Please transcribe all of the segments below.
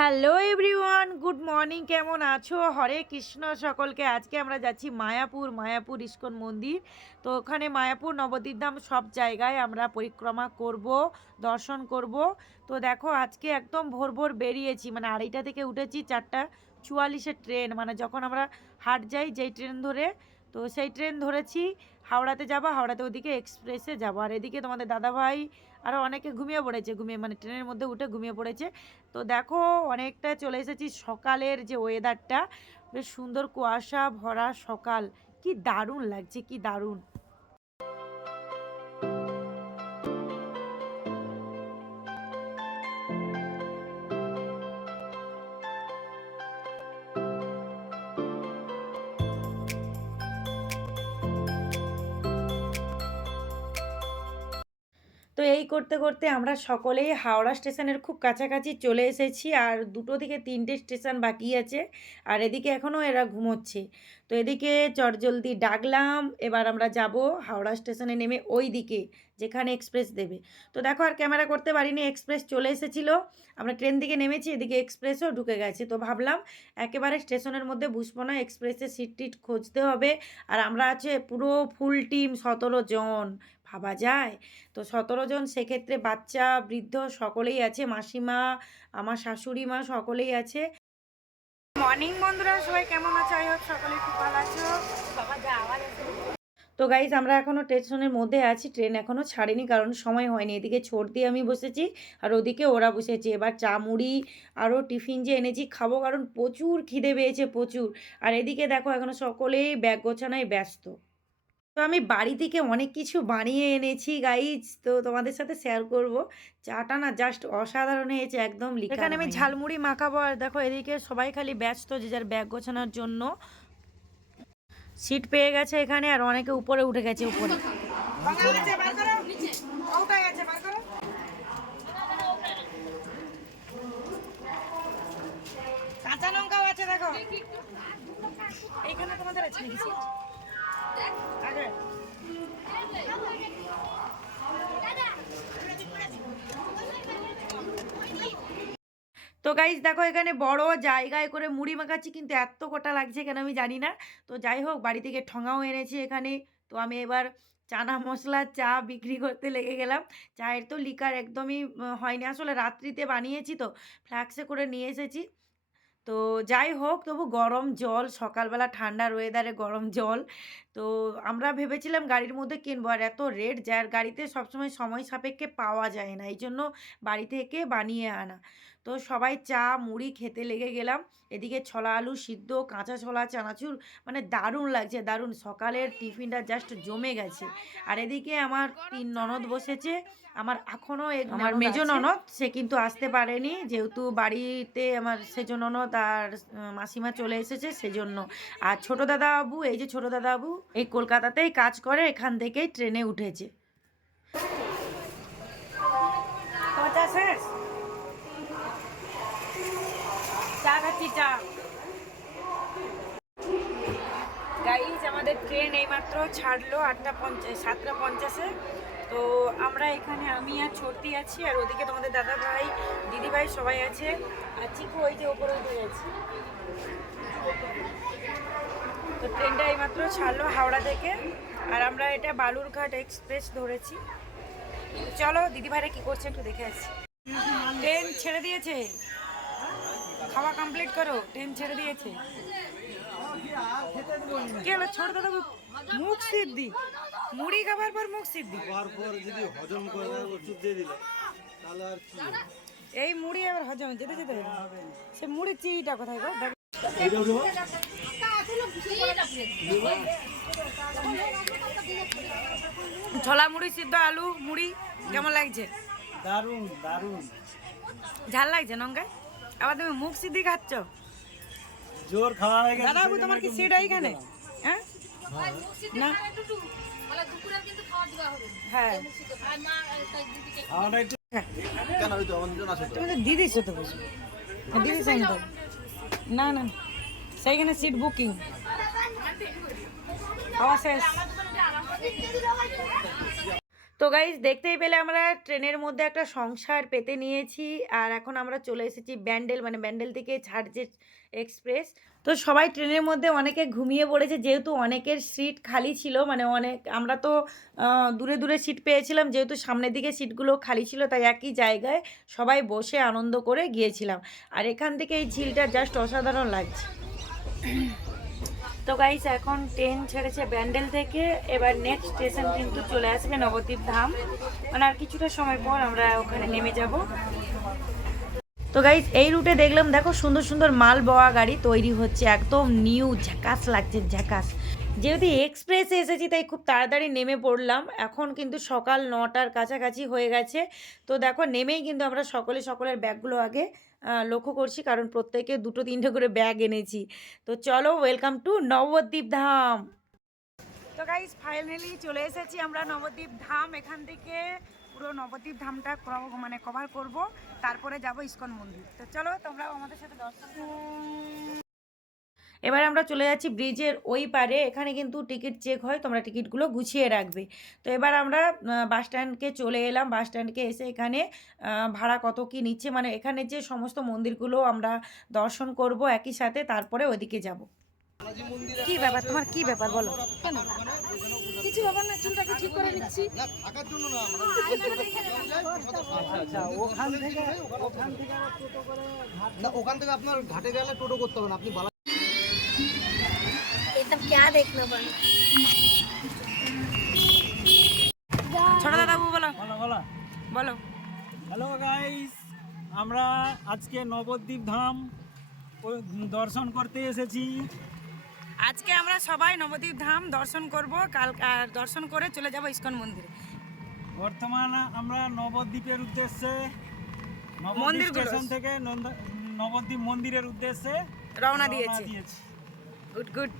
Hello everyone good morning কেমন আছো? হরে কৃষ্ণ সকলকে। আজকে আমরা যাচ্ছি মায়াপুর মায়াপুর ইস্কন মন্দির। তো ওখানে মায়াপুর নবদ্বীপ ধাম সব জায়গায় আমরা পরিক্রমা করব, দর্শন করব। তো দেখো, আজকে একদম ভোর ভোর বেরিয়েছি। মানে আড়াইটা থেকে উঠেছি, চারটা চুয়াল্লিশের ট্রেন। মানে যখন আমরা হাট যাই, যেই ট্রেন ধরে, তো সেই ট্রেন ধরেছি। হাওড়াতে যাব, হাওড়াতে ওদিকে এক্সপ্রেসে যাব। আর এদিকে তোমাদের দাদাভাই আরও অনেকে ঘুমিয়ে পড়েছে, ঘুমিয়ে মানে ট্রেনের মধ্যে উঠে ঘুমিয়ে পড়েছে। তো দেখো, অনেকটা চলে এসেছি সকালের যে ওয়েদারটা বেশ সুন্দর কুয়াশা ভরা সকাল। কি দারুণ লাগছে, কি দারুণ। তো এই করতে করতে আমরা সকলেই হাওড়া স্টেশনের খুব কাছাকাছি চলে এসেছি আর দুটো থেকে তিনটে স্টেশন বাকি আছে আর এদিকে এখনও এরা ঘুমোচ্ছে। তো এদিকে চটজলদি ডাকলাম, এবার আমরা যাব হাওড়া স্টেশনে নেমে ওই দিকে যেখানে এক্সপ্রেস দেবে। তো দেখো আর ক্যামেরা করতে পারিনি, এক্সপ্রেস চলে এসেছিল। আমরা ট্রেন থেকে নেমেছি, এদিকে এক্সপ্রেসও ঢুকে গেছে। তো ভাবলাম একেবারে স্টেশনের মধ্যে বুঝব না এক্সপ্রেসে সিট টিট খুঁজতে হবে। আর আমরা আছে পুরো ফুল টিম সতেরো জন। ভাবা যায়? তো সতেরো জন সেক্ষেত্রে বাচ্চা বৃদ্ধ সকলেই আছে মাসিমা আমার শাশুড়ি মা সকলেই আছে। মর্নিং বন্ধুরা সবাই কেমন আছো? আই হোক সকলে খুব ভালো আছো। তো গাইজ আমরা এখনও স্টেশনের মধ্যে আছি ট্রেন এখনও ছাড়েনি কারণ সময় হয়নি। এদিকে ছোট দিয়ে আমি বসেছি আর ওদিকে ওরা বসেছে। এবার চা মুড়ি আরও টিফিন যে এনেছি খাব কারণ প্রচুর খিদে পেয়েছে প্রচুর। আর এদিকে দেখো এখনও সকলেই ব্যাগ গোছানায় ব্যস্ত। তো আমি বাড়ি থেকে অনেক কিছু বানিয়ে এনেছি গাইজ তো তোমাদের সাথে শেয়ার করব। চাটা না জাস্ট অসাধারণ হয়েছে একদম লিখা এখানে আমি ঝালমুড়ি মাখাবো আর দেখো এদিকে সবাই খালি ব্যস্ত যে যার ব্যাগ গোছানোর জন্য। সিট পেয়ে গেছে এখানে আর অনেকে উপরে উঠে গেছে উপরে। কাঁচা লঙ্কাও আছে দেখো। এইখানে তোমাদের আছে। তো গাইজ দেখো এখানে বড় জায়গায় করে মুড়ি মাখাচ্ছি, কিন্তু এত কটা লাগছে কেন আমি জানি না। তো যাই হোক, বাড়ি থেকে ঠঙাও এনেছি এখানে। তো আমি এবার চানা মশলা, চা বিক্রি করতে লেগে গেলাম। চায়ের তো লিকার একদমই হয়নি। আসলে রাত্রিতে বানিয়েছি তো ফ্ল্যাক্সে করে নিয়ে এসেছি। তো যাই হোক, তবু গরম জল, সকালবেলা ঠান্ডার ওয়েদারে গরম জল। তো আমরা ভেবেছিলাম গাড়ির মধ্যে কিনবো। আর এত রেট যার গাড়িতে সবসময় সময় সাপেক্ষে পাওয়া যায় না। এই জন্য বাড়ি থেকে বানিয়ে আনা। তো সবাই চা মুড়ি খেতে লেগে গেলাম। এদিকে ছলা আলু সিদ্ধ কাঁচা ছোলা চানাচুর মানে দারুণ লাগছে দারুণ। সকালের টিফিনটা জাস্ট জমে গেছে। আর এদিকে আমার তিন ননদ বসেছে। আমার এখনও আমার মেজ ননদ? সে কিন্তু আসতে পারেনি। যেহেতু বাড়িতে আমার সেজ ননদ আর মাসিমা চলে এসেছে সেজন্য। আর ছোট দাদা বাবু এই যে ছোট দাদা বাবু এই কলকাতাতেই কাজ করে, এখান থেকেই ট্রেনে উঠেছে। গাইজ আমাদের ট্রেন এইমাত্র ছাড়লো আটটা পঞ্চাশ, সাতটা পঞ্চাশে। তো আমরা এখানে, আমি আর ছর্তি আছি, আর ওদিকে তোমাদের দাদা ভাই দিদি ভাই সবাই আছে। আর চিকু ওই যে ওপরে উঠে গেছে। তো ট্রেনটা এইমাত্র ছাড়লো হাওড়া থেকে। আর আমরা এটা বালুরঘাট এক্সপ্রেস ধরেছি। চলো দিদি ভাইরা কি করছে একটু দেখে আসি। ট্রেন ছেড়ে দিয়েছে। খাওয়া কমপ্লিট করো ট্রেন ছেড়ে দিয়েছে। কি হলো? ছোট দাদা মুখ সিদ্ধি? মুড়ি খাবার পর মুখ সিদ্ধি? যদি হজম করে ওষুধ দিয়ে দিলে। তাহলে আর কি এই মুড়ি আবার হজম যেতে যেতে সে মুড়ি চিড়িটা কোথায় গো? ছোলা মুড়ি সিদ্ধ আলু মুড়ি কেমন লাগছে? দারুণ দারুণ। ঝাল লাগছে নঙ্গায় আবার তুমি মুখ সিদ্ধি খাচ্ছ? জোর খাওয়া হয়ে গেছে দাদা তোমার কি সিট এইখানে? হ্যাঁ? না? হ্যাঁ। তো দিদির সঙ্গে তো। না না। সেইখানে সিট বুকিং খাওয়া শেষ তো গাইজ দেখতেই পেলে আমরা ট্রেনের মধ্যে একটা সংসার পেতে নিয়েছি, আর এখন আমরা চলে এসেছি ব্যান্ডেল মানে ব্যান্ডেল থেকে ঝাড়জেট এক্সপ্রেস। তো সবাই ট্রেনের মধ্যে অনেকে ঘুমিয়ে পড়েছে, যেহেতু অনেকের সিট খালি ছিল মানে অনেক, আমরা তো দূরে দূরে সিট পেয়েছিলাম, যেহেতু সামনের দিকে সিটগুলো খালি ছিল, তাই একই জায়গায় সবাই বসে আনন্দ করে গিয়েছিলাম। আর এখান থেকে এই ঝিলটা জাস্ট অসাধারণ লাগছে। তো গাইস এখন ট্রেন ছেড়েছে ব্যান্ডেল থেকে। এবার নেক্সট স্টেশন কিন্তু চলে আসবে নবদ্বীপ ধাম। মানে আর কিছুটা সময় পর আমরা ওখানে নেমে যাব। তো গাইস এই রুটে দেখলাম, দেখো সুন্দর সুন্দর মাল বওয়া গাড়ি তৈরি হচ্ছে। একদম নিউ ঝাকাস লাগছে, ঝাকাস। যেহেতু এক্সপ্রেসে এসেছি, তাই খুব তাড়াতাড়ি নেমে পড়লাম। এখন কিন্তু সকাল নটার কাছাকাছি হয়ে গেছে। তো দেখো, নেমেই কিন্তু আমরা সকলে সকলের ব্যাগগুলো আগে লক্ষ্য করছি, কারণ প্রত্যেকে দুটো তিনটে করে ব্যাগ এনেছি। তো চলো ওয়েলকাম টু নবদ্বীপ ধাম! তো গাইজ ফাইনালি চলে এসেছি আমরা নবদ্বীপ ধাম। এখান থেকে পুরো নবদ্বীপ ধামটা মানে কভার করব। তারপরে যাব ইস্কন মন্দির। তো চলো, তোমরাও আমাদের সাথে দর্শন। এবার আমরা চলে যাচ্ছি ব্রিজের ওই পারে এখানে কিন্তু টিকিট চেক হয় তোমরা টিকিটগুলো গুছিয়ে রাখবে। তো এবার আমরা বাস স্ট্যান্ডকে চলে এলাম বাস স্ট্যান্ডকে এসে এখানে ভাড়া কত কি নিচ্ছে মানে এখানে যে সমস্ত মন্দিরগুলো আমরা দর্শন করব একই সাথে তারপরে ওইদিকে যাব। কি ব্যাপার? তোমার কি ব্যাপার বলো? কিছু ব্যাপার না চুলটাকে ঠিক করে নিচ্ছি। ওখান থেকে আপনার ঘাটে গেলে টোটো করতে হবে আপনি क्या देखना पड़ा ছোট দাদাবু বলো বলো বলো বলো হ্যালো গাইস আমরা আজকে নবদ্বীপ ধাম ও- দর্শন করতে এসেছি আজকে আমরা সবাই নবদ্বীপ ধাম দর্শন করব কাল আর দর্শন করে চলে যাব ইসকন মন্দিরে বর্তমান আমরা নবদ্বীপের উদ্দেশ্যে নবদ্বীপ মন্দিরগুলো। স্টেশন থেকে নন্দ- নবদ্বীপ মন্দিরের উদ্দেশ্যে রওনা দিয়েছি গুড গুড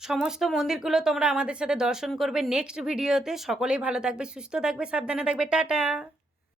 সমস্ত মন্দিরগুলো তোমরা আমাদের সাথে দর্শন করবে নেক্সট ভিডিওতে সকলেই ভালো থাকবে, সুস্থ থাকবে, সাবধানে থাকবে। টাটা!